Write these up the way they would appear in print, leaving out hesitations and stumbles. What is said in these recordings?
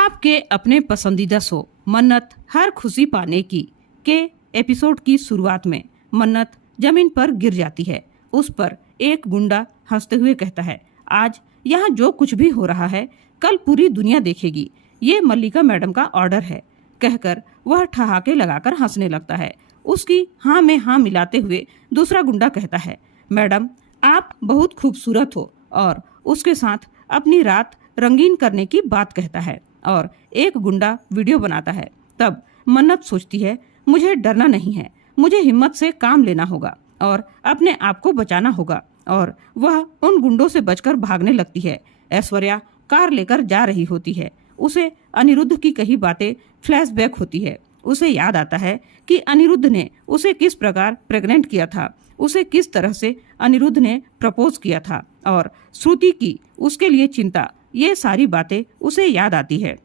आपके अपने पसंदीदा शो मन्नत हर खुशी पाने की के एपिसोड की शुरुआत में मन्नत जमीन पर गिर जाती है। उस पर एक गुंडा हंसते हुए कहता है, आज यहाँ जो कुछ भी हो रहा है कल पूरी दुनिया देखेगी, ये मल्लिका मैडम का ऑर्डर है। कहकर वह ठहाके लगाकर हंसने लगता है। उसकी हाँ में हाँ मिलाते हुए दूसरा गुंडा कहता है, मैडम आप बहुत खूबसूरत हो, और उसके साथ अपनी रात रंगीन करने की बात कहता है। और एक गुंडा वीडियो बनाता है। तब मन्नत सोचती है, मुझे डरना नहीं है, मुझे हिम्मत से काम लेना होगा और अपने आप को बचाना होगा। और वह उन गुंडों से बचकर भागने लगती है। ऐश्वर्या कार लेकर जा रही होती है। उसे अनिरुद्ध की कही बातें फ्लैशबैक होती है। उसे याद आता है कि अनिरुद्ध ने उसे किस प्रकार प्रेग्नेंट किया था, उसे किस तरह से अनिरुद्ध ने प्रपोज किया था, और श्रुति की उसके लिए चिंता, ये सारी बातें उसे याद आती है।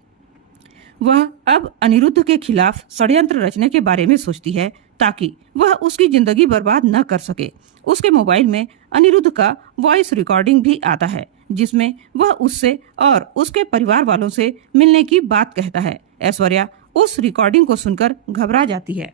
वह अब अनिरुद्ध के खिलाफ षड्यंत्र रचने के बारे में सोचती है ताकि वह उसकी जिंदगी बर्बाद न कर सके। उसके मोबाइल में अनिरुद्ध का वॉइस रिकॉर्डिंग भी आता है, जिसमें वह उससे और उसके परिवार वालों से मिलने की बात कहता है। ऐश्वर्या उस रिकॉर्डिंग को सुनकर घबरा जाती है।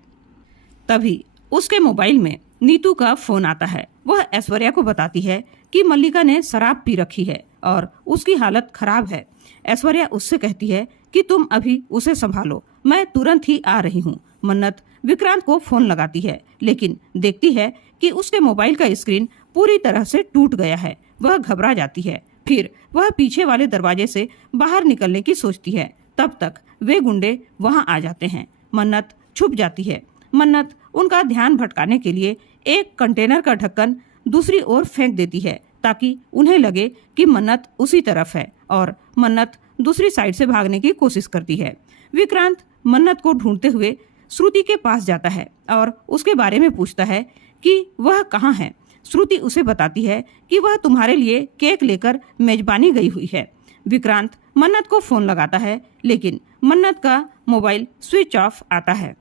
तभी उसके मोबाइल में नीतू का फोन आता है। वह ऐश्वर्या को बताती है कि मल्लिका ने शराब पी रखी है और उसकी हालत खराब है। ऐश्वर्या उससे कहती है कि तुम अभी उसे संभालो, मैं तुरंत ही आ रही हूँ। मन्नत विक्रांत को फोन लगाती है, लेकिन देखती है कि उसके मोबाइल का स्क्रीन पूरी तरह से टूट गया है। वह घबरा जाती है। फिर वह पीछे वाले दरवाजे से बाहर निकलने की सोचती है। तब तक वे गुंडे वहां आ जाते हैं। मन्नत छुप जाती है। मन्नत उनका ध्यान भटकाने के लिए एक कंटेनर का ढक्कन दूसरी ओर फेंक देती है ताकि उन्हें लगे कि मन्नत उसी तरफ है, और मन्नत दूसरी साइड से भागने की कोशिश करती है। विक्रांत मन्नत को ढूंढते हुए श्रुति के पास जाता है और उसके बारे में पूछता है कि वह कहाँ है। श्रुति उसे बताती है कि वह तुम्हारे लिए केक लेकर मेजबानी गई हुई है। विक्रांत मन्नत को फोन लगाता है, लेकिन मन्नत का मोबाइल स्विच ऑफ आता है।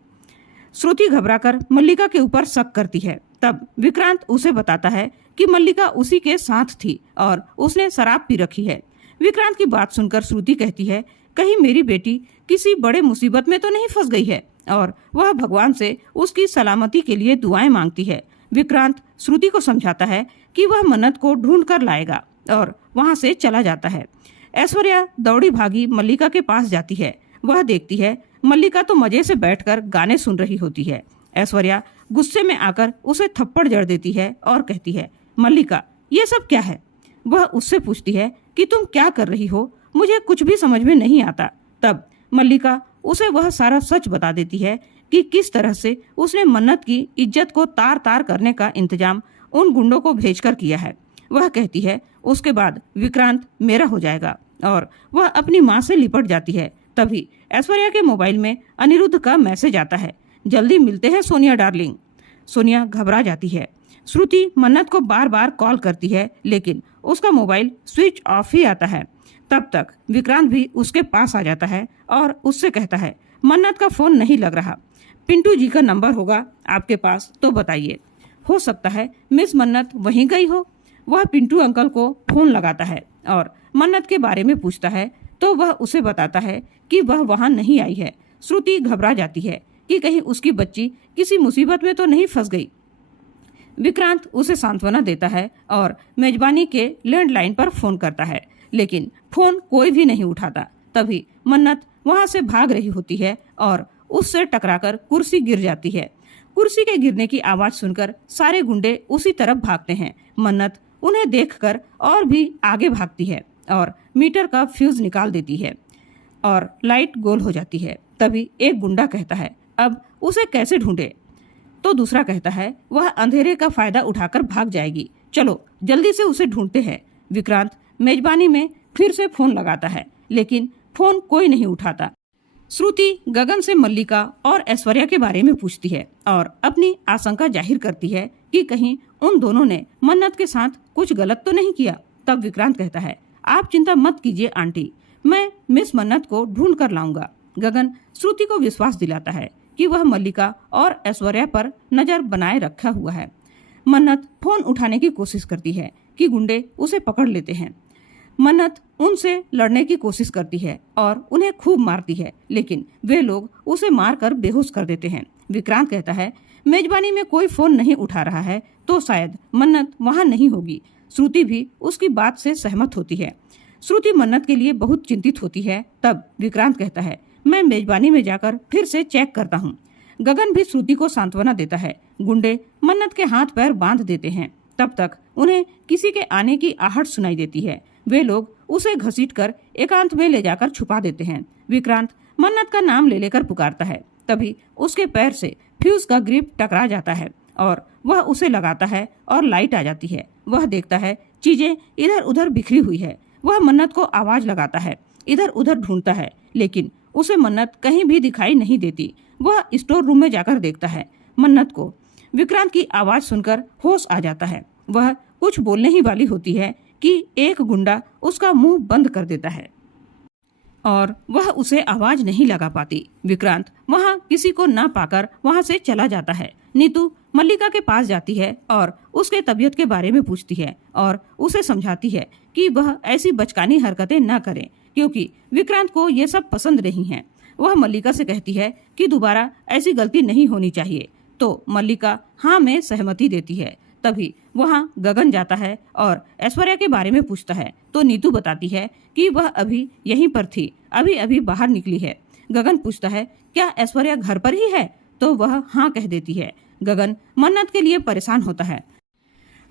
श्रुति घबराकर मल्लिका के ऊपर शक करती है। तब विक्रांत उसे बताता है कि मल्लिका उसी के साथ थी और उसने शराब पी रखी है। विक्रांत की बात सुनकर श्रुति कहती है, कहीं मेरी बेटी किसी बड़े मुसीबत में तो नहीं फंस गई है, और वह भगवान से उसकी सलामती के लिए दुआएं मांगती है। विक्रांत श्रुति को समझाता है कि वह मन्नत को ढूंढ कर लाएगा और वहां से चला जाता है। ऐश्वर्या दौड़ी भागी मल्लिका के पास जाती है। वह देखती है मल्लिका तो मजे से बैठकर गाने सुन रही होती है। ऐश्वर्या गुस्से में आकर उसे थप्पड़ जड़ देती है और कहती है, मल्लिका ये सब क्या है? वह उससे पूछती है कि तुम क्या कर रही हो, मुझे कुछ भी समझ में नहीं आता। तब मल्लिका उसे वह सारा सच बता देती है कि किस तरह से उसने मन्नत की इज्जत को तार तार करने का इंतजाम उन गुंडों को भेजकर किया है। वह कहती है उसके बाद विक्रांत मेरा हो जाएगा, और वह अपनी माँ से लिपट जाती है। तभी ऐश्वर्या के मोबाइल में अनिरुद्ध का मैसेज आता है, जल्दी मिलते हैं सोनिया डार्लिंग। सोनिया घबरा जाती है। श्रुति मन्नत को बार बार कॉल करती है, लेकिन उसका मोबाइल स्विच ऑफ ही आता है। तब तक विक्रांत भी उसके पास आ जाता है और उससे कहता है, मन्नत का फोन नहीं लग रहा, पिंटू जी का नंबर होगा आपके पास तो बताइए, हो सकता है मिस मन्नत वहीं गई हो। वह पिंटू अंकल को फोन लगाता है और मन्नत के बारे में पूछता है, तो वह उसे बताता है कि वह वहां नहीं आई है। श्रुति घबरा जाती है कि कहीं उसकी बच्ची किसी मुसीबत में तो नहीं फंस गई। विक्रांत उसे सांत्वना देता है और मेजबानी के लैंडलाइन पर फोन करता है, लेकिन फोन कोई भी नहीं उठाता। तभी मन्नत वहां से भाग रही होती है और उससे टकराकर कुर्सी गिर जाती है। कुर्सी के गिरने की आवाज सुनकर सारे गुंडे उसी तरफ भागते हैं। मन्नत उन्हें देखकर और भी आगे भागती है और मीटर का फ्यूज निकाल देती है और लाइट गोल हो जाती है। तभी एक गुंडा कहता है, अब उसे कैसे ढूंढे? तो दूसरा कहता है, वह अंधेरे का फायदा उठाकर भाग जाएगी, चलो जल्दी से उसे ढूंढते हैं। विक्रांत मेजबानी में फिर से फोन लगाता है, लेकिन फोन कोई नहीं उठाता। श्रुति गगन से मल्लिका और ऐश्वर्या के बारे में पूछती है और अपनी आशंका जाहिर करती है कि कहीं उन दोनों ने मन्नत के साथ कुछ गलत तो नहीं किया। तब विक्रांत कहता है, आप चिंता मत कीजिए आंटी, मैं मिस मन्नत को ढूंढ कर लाऊंगा। गगन श्रुति को विश्वास दिलाता है कि वह मल्लिका और ऐश्वर्या पर नजर बनाए रखा हुआ है। मन्नत फोन उठाने की कोशिश करती है कि गुंडे उसे पकड़ लेते हैं। मन्नत उनसे लड़ने की कोशिश करती है और उन्हें खूब मारती है, लेकिन वे लोग उसे मारकर बेहोश कर देते हैं। विक्रांत कहता है मेजबानी में कोई फोन नहीं उठा रहा है तो शायद मन्नत वहाँ नहीं होगी। श्रुति भी उसकी बात से सहमत होती है। श्रुति मन्नत के लिए बहुत चिंतित होती है। तब विक्रांत कहता है मैं मेजबानी में जाकर फिर से चेक करता हूँ। गगन भी श्रुति को सांत्वना देता है। गुंडे मन्नत के हाथ पैर बांध देते हैं। तब तक उन्हें किसी के आने की आहट सुनाई देती है। वे लोग उसे घसीटकर एकांत में ले जाकर छुपा देते हैं। विक्रांत मन्नत का नाम ले लेकर पुकारता है। तभी उसके पैर से फ्यूज का ग्रिप टकरा जाता है और वह उसे लगाता है और लाइट आ जाती है। वह देखता है चीजें इधर उधर बिखरी हुई है। वह मन्नत को आवाज लगाता है, इधर उधर ढूंढता है, लेकिन उसे मन्नत कहीं भी दिखाई नहीं देती। वह स्टोर रूम में जाकर देखता है मन्नत को। विक्रांत की आवाज सुनकर होश आ जाता है। वह कुछ बोलने ही वाली होती है कि एक गुंडा उसका मुंह बंद कर देता है और वह उसे आवाज नहीं लगा पाती। विक्रांत वहाँ किसी को ना पाकर वहाँ से चला जाता है। नीतू मल्लिका के पास जाती है और उसके तबीयत के बारे में पूछती है और उसे समझाती है कि वह ऐसी बचकानी हरकतें न करे, क्योंकि विक्रांत को ये सब पसंद नहीं है। वह मल्लिका से कहती है कि दोबारा ऐसी गलती नहीं होनी चाहिए, तो मल्लिका हाँ में सहमति देती है। तभी वहाँ गगन जाता है और ऐश्वर्या के बारे में पूछता है तो नीतू बताती है कि वह अभी यहीं पर थी, अभी अभी बाहर निकली है। गगन पूछता है क्या ऐश्वर्या घर पर ही है, तो वह हाँ कह देती है। गगन मन्नत के लिए परेशान होता है।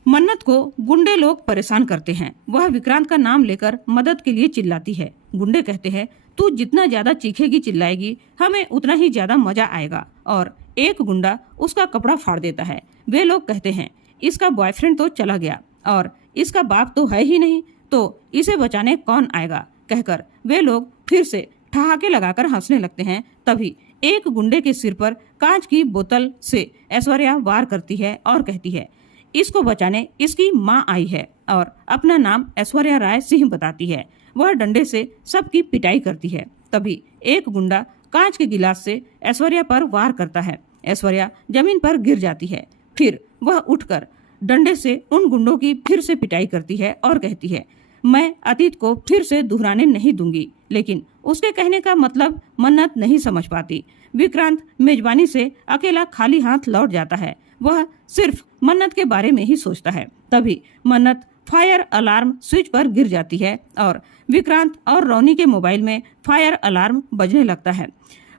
मन्नत को गुंडे लोग परेशान करते हैं। वह विक्रांत का नाम लेकर मदद के लिए चिल्लाती है। गुंडे कहते हैं तू जितना ज्यादा चीखेगी चिल्लाएगी हमें उतना ही ज्यादा मजा आएगा, और एक गुंडा उसका कपड़ा फाड़ देता है। वे लोग कहते हैं इसका बॉयफ्रेंड तो चला गया और इसका बाप तो है ही नहीं, तो इसे बचाने कौन आएगा, कहकर वे लोग फिर से ठहाके लगाकर हंसने लगते हैं। तभी एक गुंडे के सिर पर कांच की बोतल से ऐश्वर्या वार करती है और कहती है इसको बचाने इसकी माँ आई है, और अपना नाम ऐश्वर्या राय सिंह बताती है। वह डंडे से सबकी पिटाई करती है। तभी एक गुंडा कांच के गिलास से ऐश्वर्या पर वार करता है। ऐश्वर्या जमीन पर गिर जाती है। फिर वह उठकर डंडे से उन गुंडों की फिर से पिटाई करती है और कहती है मैं अतीत को फिर से दोहराने नहीं दूंगी, लेकिन उसके कहने का मतलब मन्नत नहीं समझ पाती। विक्रांत मेजबानी से अकेला खाली हाथ लौट जाता है। वह सिर्फ मन्नत के बारे में ही सोचता है। तभी मन्नत फायर अलार्म स्विच पर गिर जाती है और विक्रांत और रोनी के मोबाइल में फायर अलार्म बजने लगता है।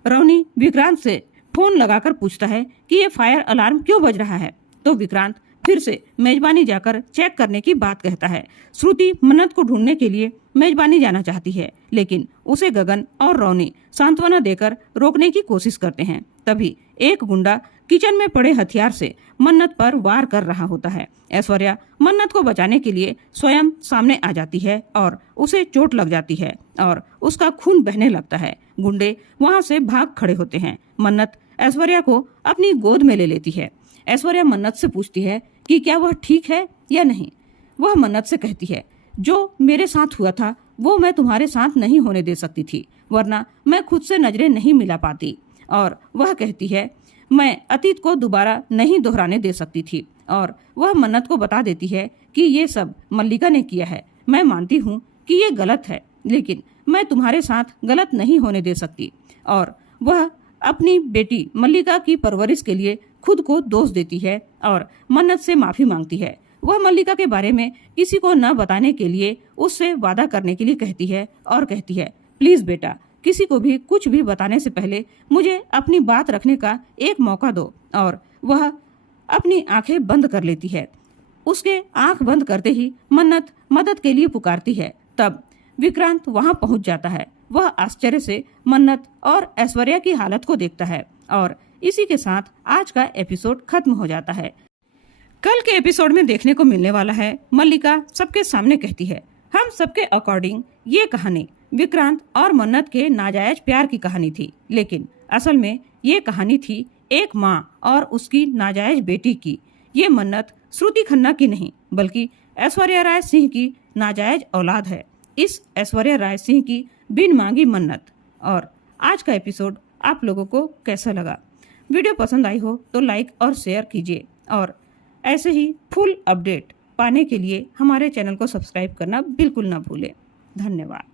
रोनी विक्रांत से फोन लगाकर पूछता है कि ये फायर अलार्म क्यों बज रहा है, तो विक्रांत फिर से मेजबानी जाकर चेक करने की बात कहता है। श्रुति मन्नत को ढूंढने के लिए मेजबानी जाना चाहती है, लेकिन उसे गगन और रोनी सांत्वना देकर रोकने की कोशिश करते हैं। तभी एक गुंडा किचन में पड़े हथियार से मन्नत पर वार कर रहा होता है। ऐश्वर्या मन्नत को बचाने के लिए स्वयं सामने आ जाती है और उसे चोट लग जाती है और उसका खून बहने लगता है। गुंडे वहां से भाग खड़े होते हैं। मन्नत ऐश्वर्या को अपनी गोद में ले लेती है। ऐश्वर्या मन्नत से पूछती है कि क्या वह ठीक है या नहीं। वह मन्नत से कहती है जो मेरे साथ हुआ था वो मैं तुम्हारे साथ नहीं होने दे सकती थी, वरना मैं खुद से नजरें नहीं मिला पाती। और वह कहती है मैं अतीत को दोबारा नहीं दोहराने दे सकती थी। और वह मन्नत को बता देती है कि ये सब मल्लिका ने किया है। मैं मानती हूँ कि ये गलत है, लेकिन मैं तुम्हारे साथ गलत नहीं होने दे सकती। और वह अपनी बेटी मल्लिका की परवरिश के लिए खुद को दोष देती है और मन्नत से माफी मांगती है। वह मल्लिका के बारे में किसी को न बताने के लिए उससे वादा करने के लिए कहती है और कहती है प्लीज बेटा, किसी को भी कुछ भी बताने से पहले मुझे अपनी बात रखने का एक मौका दो। और वह अपनी आंखें बंद कर लेती है। उसके आंख बंद करते ही मन्नत मदद के लिए पुकारती है। तब विक्रांत वहां पहुंच जाता है। वह आश्चर्य से मन्नत और ऐश्वर्या की हालत को देखता है और इसी के साथ आज का एपिसोड खत्म हो जाता है। कल के एपिसोड में देखने को मिलने वाला है मल्लिका सबके सामने कहती है हम सबके अकॉर्डिंग ये कहानी विक्रांत और मन्नत के नाजायज प्यार की कहानी थी, लेकिन असल में ये कहानी थी एक माँ और उसकी नाजायज बेटी की। ये मन्नत श्रुति खन्ना की नहीं बल्कि ऐश्वर्या राय सिंह की नाजायज औलाद है। इस ऐश्वर्या राय सिंह की बिन मांगी मन्नत। और आज का एपिसोड आप लोगों को कैसा लगा? वीडियो पसंद आई हो तो लाइक और शेयर कीजिए, और ऐसे ही फुल अपडेट पाने के लिए हमारे चैनल को सब्सक्राइब करना बिल्कुल ना भूलें। धन्यवाद।